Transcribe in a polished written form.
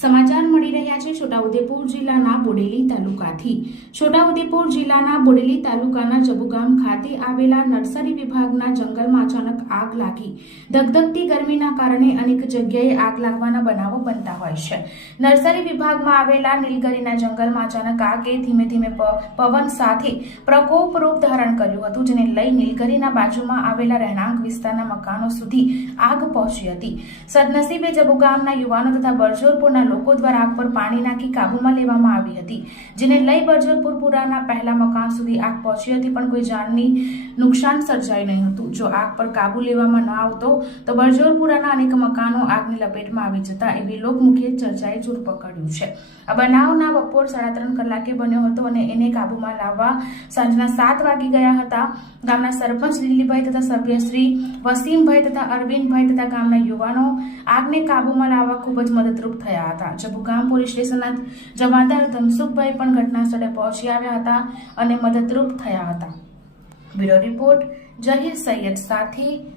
સમાચાર મળી રહ્યા છે છોટાઉદેપુર જિલ્લાના બોડેલી તાલુકાથી। છોટાઉદેપુર જિલ્લાના બોડેલી તાલુકાના જબુગામ ખાતે આવેલા નર્સરી વિભાગના જંગલમાં અચાનક આગ લાગી। ધગધગતી ગરમીના કારણે અનેક જગ્યાએ આગ લાગવાના બનાવો બનતા હોય છે। નર્સરી વિભાગમાં આવેલા નીલગિરીના જંગલમાં અચાનક આગે ધીમે ધીમે પવન સાથે પ્રકોપ રૂપ ધારણ કર્યું હતું, જેને લઈ નીલગિરીના બાજુમાં આવેલા રહેણાંક વિસ્તારના મકાનો સુધી આગ પહોંચી હતી। સદનસીબે જબુગામના યુવાનો તથા બરજોરપુરના લોકો દ્વારા આગ પર પાણી નાખી કાબૂમાં લેવામાં આવી હતી, જેને લઈ બરજોરપુર પુરાના પહેલા મકાન સુધી આગ પહોંચી હતી, પણ કોઈ જાનની નુકસાન સર્જાયું નહીં હતું। જો આગ પર કાબુ લેવામાં ન આવતો તો બરજોરપુરાના અનેક મકાનો આગની લપેટમાં આવી જતા એવી લોકમુખે ચર્ચાએ જોર પકડ્યું છે। આ બનાવના બપોર 3:30 કલાકે બન્યો હતો અને એને કાબૂમાં લાવવા સાંજના 7 વાગી ગયા હતા। ગામના સરપંચ દિલ્હીભાઈ તથા સભ્ય શ્રી વસીમભાઈ તથા અરવિંદભાઈ તથા ગામના યુવાનો આગને કાબૂમાં લાવવા ખૂબ જ મદદરૂપ થયા હતા। જબુગામ પોલીસ સ્ટેશનના જમાદાર ધનસુખભાઈ પણ ઘટના સ્થળે પહોંચી આવ્યા હતા અને મદદરૂપ થયા હતા। બ્યુરો રિપોર્ટ જહીર સૈયદ સાથે